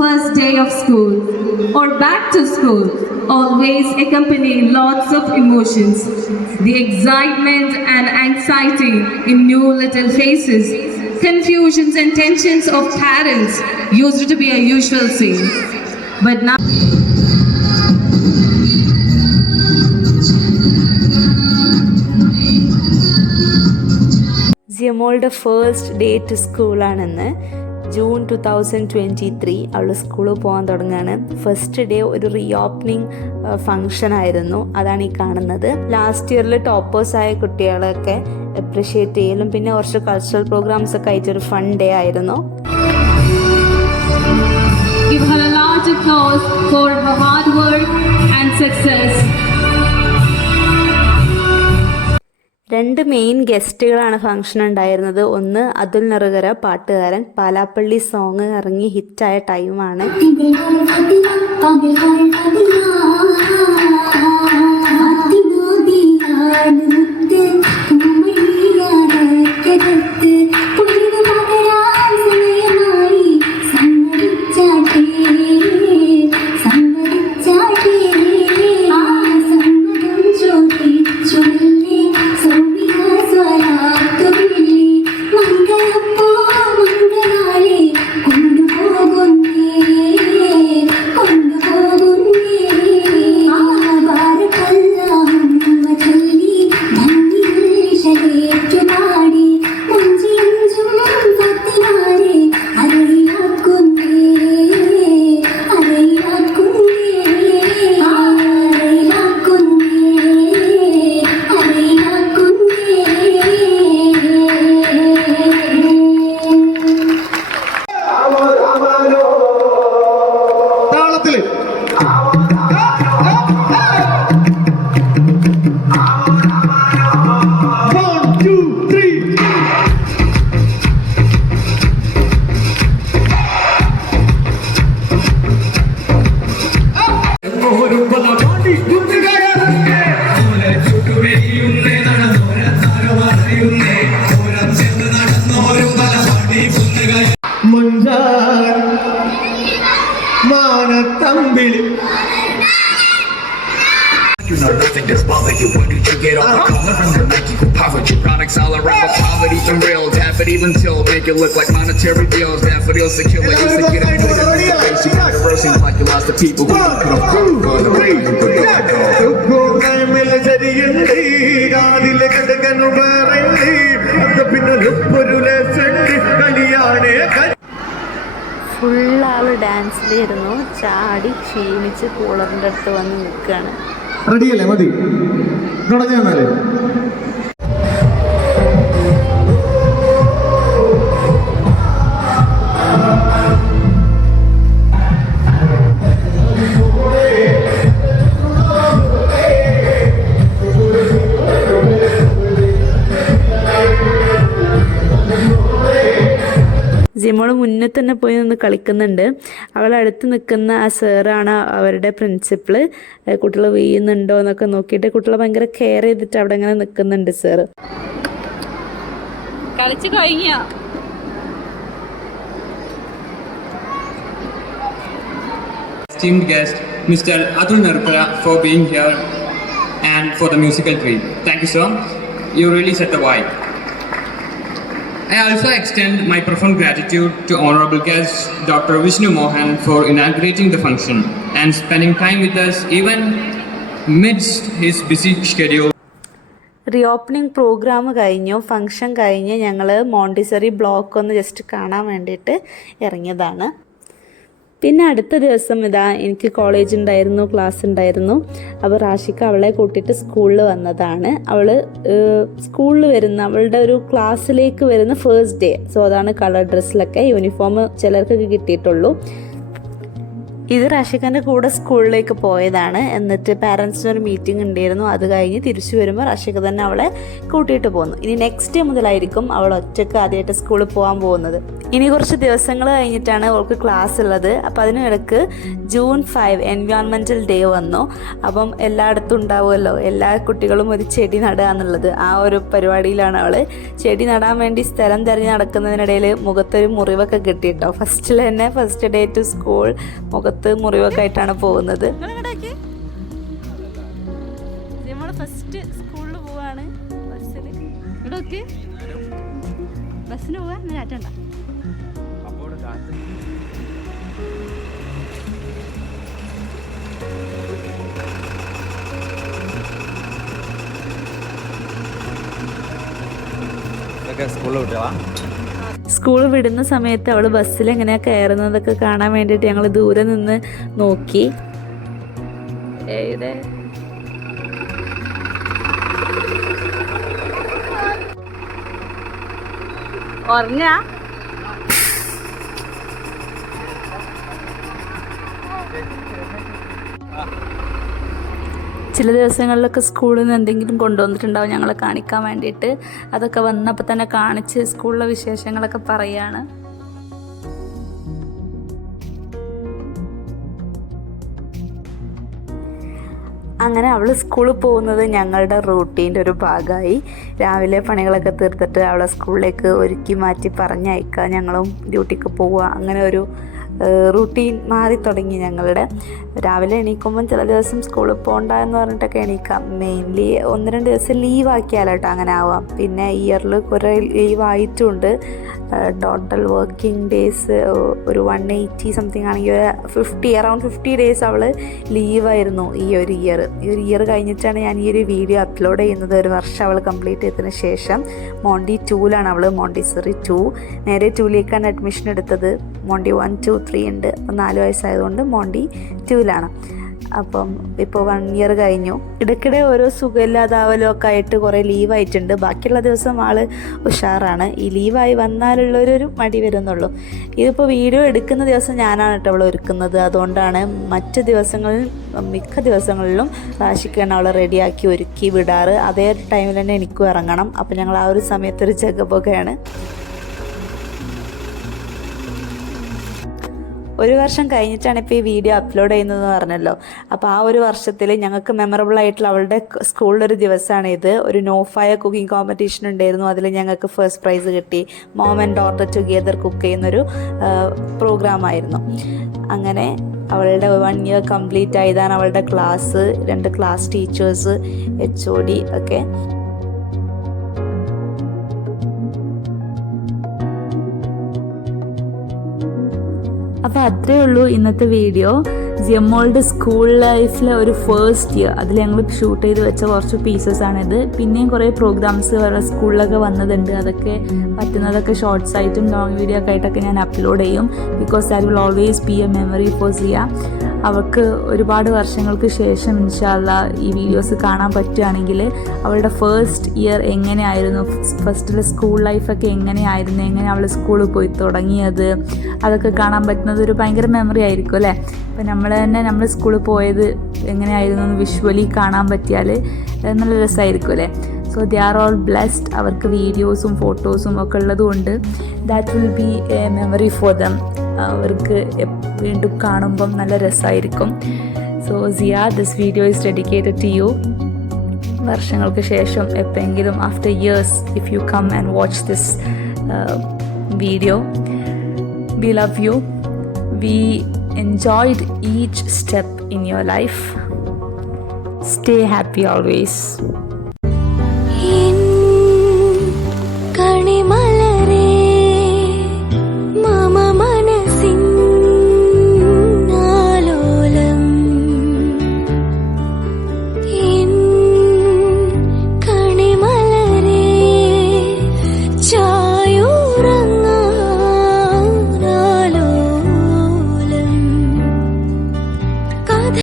First day of school or back to school always accompany lots of emotions. The excitement and anxiety in new little faces, confusions and tensions of parents used to be a usual scene. But now ജിയമോളുടെ first day to സ്കൂളാണെന്ന്. June 2023 അവൾ സ്കൂളിൽ പോകാൻ തുടങ്ങുകയാണ്. First day ഒരു reopening function ആയിരുന്നു. അതാണ് ഈ കാണുന്നത്. ലാസ്റ്റ് ഇയറിൽ ടോപ്പേഴ്സായ കുട്ടികളൊക്കെ അപ്രിഷ്യേറ്റ് ചെയ്യലും പിന്നെ കുറച്ച് കൾച്ചറൽ പ്രോഗ്രാംസ് ഒക്കെ ആയിട്ടൊരു ഫൺ ഡേ ആയിരുന്നു. Give her a large applause for her hard work and success. രണ്ട് മെയിൻ ഗസ്റ്റുകളാണ് ഫംഗ്ഷൻ ഉണ്ടായിരുന്നത്. ഒന്ന് അതുൽ നെറുകര, പാട്ടുകാരൻ. പാലാപ്പള്ളി സോങ് ഇറങ്ങി ഹിറ്റായ ടൈമാണ്. You know nothing does bother you. Where did you get all the color from the Nike poverty products all around the poverty and real tap it even till make it look like monetary bills. Daffodils to kill like used to get it put in the face. You got a roast seems like you lost the people who you could have gone the way you could go. ഫുള്ളാള് ഡാൻസിലായിരുന്നു. ചാടി ക്ഷീണിച്ച് കൂളറിൻ്റെ അടുത്ത് വന്ന് നിൽക്കുകയാണ്. റെഡിയല്ലേ? മതി തുടങ്ങിയാലേ. ജിമോള് മുന്നേ തന്നെ പോയി നിന്ന് കളിക്കുന്നുണ്ട്. അവളടുത്ത് നിൽക്കുന്ന ആ സാറാണ് അവരുടെ പ്രിൻസിപ്പള്. കുട്ടികൾ വീഴുന്നുണ്ടോ എന്നൊക്കെ നോക്കിയിട്ട് കുട്ടികളെ ഭയങ്കര കെയർ ചെയ്തിട്ട് അവിടെ ഇങ്ങനെ നിൽക്കുന്നുണ്ട് സാറ്. കളിച്ചു കഴിഞ്ഞ esteemed guest Mr. Atul Narukara for being here and for the musical treat. Thank you, sir. You really set the vibe. I also extend my profound gratitude to honorable guest Dr. Vishnu Mohan for inaugurating the function and spending time with us even midst his busy schedule. Reopening programme കഴിഞ്ഞു, function കഴിഞ്ഞ് ഞങ്ങൾ Montessori block ഒന്ന് just കാണാൻ വേണ്ടിയിട്ട് ഇറങ്ങിയതാണ്. പിന്നെ അടുത്ത ദിവസം എനിക്ക് കോളേജ് ഉണ്ടായിരുന്നു, ക്ലാസ് ഉണ്ടായിരുന്നു. അപ്പോൾ റാഷിക്ക അവളെ കൂട്ടിയിട്ട് സ്കൂളിൽ വന്നതാണ്. അവൾ സ്കൂളിൽ വരുന്ന അവളുടെ ഒരു ക്ലാസ്സിലേക്ക് വരുന്ന ഫസ്റ്റ് ഡേ. സോ അതാണ് കളർ ഡ്രസ്സിലൊക്കെ യൂണിഫോം ചിലർക്കൊക്കെ കിട്ടിയിട്ടുള്ളൂ. ഇത് റാഷിഖാൻ്റെ കൂടെ സ്കൂളിലേക്ക് പോയതാണ്. എന്നിട്ട് പാരൻസിനൊരു മീറ്റിംഗ് ഉണ്ടായിരുന്നു. അത് കഴിഞ്ഞ് തിരിച്ചു വരുമ്പോൾ റാഷിഖ് തന്നെ അവളെ കൂട്ടിയിട്ട് പോന്നു. ഇനി നെക്സ്റ്റ് ഡേ മുതലായിരിക്കും അവൾ ഒറ്റയ്ക്ക് ആദ്യമായിട്ട് സ്കൂളിൽ പോകാൻ പോകുന്നത്. ഇനി കുറച്ച് ദിവസങ്ങൾ കഴിഞ്ഞിട്ടാണ് അവൾക്ക് ക്ലാസ് ഉള്ളത്. അപ്പോൾ അതിനിടയ്ക്ക് June 5 എൻവയോൺമെൻറ്റൽ ഡേ വന്നു. അപ്പം എല്ലായിടത്തും ഉണ്ടാവുമല്ലോ, എല്ലാ കുട്ടികളും ഒരു ചെടി നടുക എന്നുള്ളത്. ആ ഒരു പരിപാടിയിലാണ് അവൾ. ചെടി നടാൻ വേണ്ടി സ്ഥലം തിരഞ്ഞ് നടക്കുന്നതിനിടയിൽ മുഖത്തൊരു മുറിവൊക്കെ കിട്ടിയിട്ടോ. ഫസ്റ്റിൽ തന്നെ ഫസ്റ്റ് ഡേ ടു സ്കൂൾ മുഖത്ത് മുറിവൊക്കെ ആയിട്ടാണ് പോകുന്നത്. നമ്മൾ ഫസ്റ്റ് സ്കൂളിൽ പോവാണ്. ബസ്സിന് പോവാൻ ചാറ്റണ്ട. സ്കൂൾ വിടുന്ന സമയത്ത് അവൾ ബസ്സിൽ എങ്ങനെയാ കയറുന്നതൊക്കെ കാണാൻ വേണ്ടിയിട്ട് ഞങ്ങൾ ദൂരെ നിന്ന് നോക്കി. ഉറങ്ങാ ചില ദിവസങ്ങളിലൊക്കെ സ്കൂളിൽ നിന്ന് എന്തെങ്കിലും കൊണ്ടുവന്നിട്ടുണ്ടാവും ഞങ്ങളെ കാണിക്കാൻ വേണ്ടിയിട്ട്. അതൊക്കെ വന്നപ്പോൾ തന്നെ കാണിച്ച് സ്കൂളിലെ വിശേഷങ്ങളൊക്കെ പറയാണ്. അങ്ങനെ അവൾ സ്കൂളിൽ പോകുന്നത് ഞങ്ങളുടെ റൂട്ടീൻ്റെ ഒരു ഭാഗമായി. രാവിലെ പണികളൊക്കെ തീർത്തിട്ട് അവളെ സ്കൂളിലേക്ക് ഒരുക്കി മാറ്റി പറഞ്ഞയക്കുക, ഞങ്ങളും ഡ്യൂട്ടിക്ക് പോവുക. അങ്ങനെ ഒരു റൂട്ടീൻ മാറി തുടങ്ങി ഞങ്ങളുടെ. രാവിലെ എണീക്കുമ്പം ചില ദിവസം സ്കൂളിൽ പോകണ്ട എന്ന് പറഞ്ഞിട്ടൊക്കെ എണീക്കാം. മെയിൻലി 1-2 ദിവസം ലീവ് ആക്കിയാലോട്ടോ അങ്ങനെ ആവാം. പിന്നെ ഇയറിൽ കുറേ ലീവ് ആയിട്ടുമുണ്ട്. ടോട്ടൽ വർക്കിംഗ് ഡേയ്സ് ഒരു 180 സംതിങ് ആണെങ്കിൽ അറൗണ്ട് 50 ഡേയ്സ് അവൾ ലീവായിരുന്നു ഈ ഒരു ഇയർ കഴിഞ്ഞിട്ടാണ് ഞാൻ ഈ ഒരു വീഡിയോ അപ്ലോഡ് ചെയ്യുന്നത്. ഒരു വർഷം അവൾ കംപ്ലീറ്റ് ചെയ്തതിന് ശേഷം മോണ്ടി 2ലാണ് അവൾ. മോണ്ടിസറി 2 നേരെ 2ലേക്കാണ് അഡ്മിഷൻ എടുത്തത്. മോണ്ടി 1, 2, 3 ഉണ്ട്. അപ്പം 4 വയസ്സായതുകൊണ്ട് മോണ്ടി 2ലാണ്. അപ്പം ഇപ്പോൾ 1 ഇയർ കഴിഞ്ഞു. ഇടയ്ക്കിടെ ഓരോ സുഖമില്ലാതാവലോ ഒക്കെ ആയിട്ട് കുറേ ലീവായിട്ടുണ്ട്. ബാക്കിയുള്ള ദിവസം ആൾ ഉഷാറാണ്. ഈ ലീവായി വന്നാലുള്ളൊരു മടി വരുന്നുള്ളൂ. ഇതിപ്പോൾ വീഡിയോ എടുക്കുന്ന ദിവസം ഞാനാണ് കേട്ടോ അവൾ ഒരുക്കുന്നത്. അതുകൊണ്ടാണ് മറ്റ് ദിവസങ്ങളിൽ മിക്ക ദിവസങ്ങളിലും റാഷിക്കാണ് അവളെ റെഡിയാക്കി ഒരുക്കി വിടാറ്. അതേ ടൈമിൽ തന്നെ എനിക്കും ഇറങ്ങണം. അപ്പോൾ ഞങ്ങൾ ആ ഒരു സമയത്തൊരു ജഗബൊക്കെയാണ്. 1 വർഷം കഴിഞ്ഞിട്ടാണ് ഇപ്പോൾ ഈ വീഡിയോ അപ്ലോഡ് ചെയ്യുന്നതെന്ന് പറഞ്ഞല്ലോ. അപ്പോൾ ആ ഒരു വർഷത്തിൽ ഞങ്ങൾക്ക് മെമ്മറബിൾ ആയിട്ടുള്ള അവളുടെ സ്കൂളിലൊരു ദിവസമാണ് ഇത്. ഒരു നോ ഫയർ കുക്കിംഗ് കോമ്പറ്റീഷൻ ഉണ്ടായിരുന്നു. അതിൽ ഞങ്ങൾക്ക് ഫസ്റ്റ് പ്രൈസ് കിട്ടി. Mom and daughter together cook ചെയ്യുന്നൊരു പ്രോഗ്രാമായിരുന്നു. അങ്ങനെ അവളുടെ 1 ഇയർ കംപ്ലീറ്റ് ആയതാണ്. അവളുടെ ക്ലാസ്, 2 ക്ലാസ് ടീച്ചേഴ്സ്, HOD ഒക്കെ. അപ്പോൾ അത്രയേ ഉള്ളൂ ഇന്നത്തെ വീഡിയോ. ജിയമ്മോളുടെ സ്കൂൾ ലൈഫിലെ ഒരു ഫസ്റ്റ് ഇയർ അതിൽ ഞങ്ങൾ ഷൂട്ട് ചെയ്ത് വെച്ച കുറച്ച് പീസസ് ആണിത്. പിന്നെയും കുറേ പ്രോഗ്രാംസ് അവരുടെ സ്കൂളിലൊക്കെ വന്നതുണ്ട്. അതൊക്കെ പറ്റുന്നതൊക്കെ ഷോർട്സ് ആയിട്ടും ലോങ് വീഡിയോ ഒക്കെ ആയിട്ടൊക്കെ ഞാൻ അപ്ലോഡ് ചെയ്യും. Because that will always be a memory for Siya. അവൾക്ക് ഒരുപാട് വർഷങ്ങൾക്ക് ശേഷം ഇൻഷാല്ല ഈ വീഡിയോസ് കാണാൻ പറ്റുകയാണെങ്കിൽ അവളുടെ ഫസ്റ്റ് ഇയർ എങ്ങനെയായിരുന്നു, ഫസ്റ്റിലെ സ്കൂൾ ലൈഫൊക്കെ എങ്ങനെയായിരുന്നു, എങ്ങനെ അവൾ സ്കൂളിൽ പോയി തുടങ്ങിയത്, അതൊക്കെ കാണാൻ പറ്റുന്നത് ഒരു ഭയങ്കര മെമ്മറി ആയിരിക്കും അല്ലേ. ഇപ്പം നമ്മൾ സ്കൂളിൽ പോയത് എങ്ങനെയായിരുന്നു എന്ന് വിഷ്വലി കാണാൻ പറ്റിയാൽ നല്ല രസമായിരിക്കും അല്ലേ. So they are all blessed. അവർക്ക് വീഡിയോസും ഫോട്ടോസും ഒക്കെ ഉള്ളതുകൊണ്ട് that will be a memory for them. അവർക്ക് വീണ്ടും കാണുമ്പം നല്ല രസമായിരിക്കും. So Siya, this video is dedicated to you. വർഷങ്ങൾക്ക് ശേഷം എപ്പോഴെങ്കിലും after years if you come and watch this video, we love you. We enjoyed each step in your life. Stay happy always.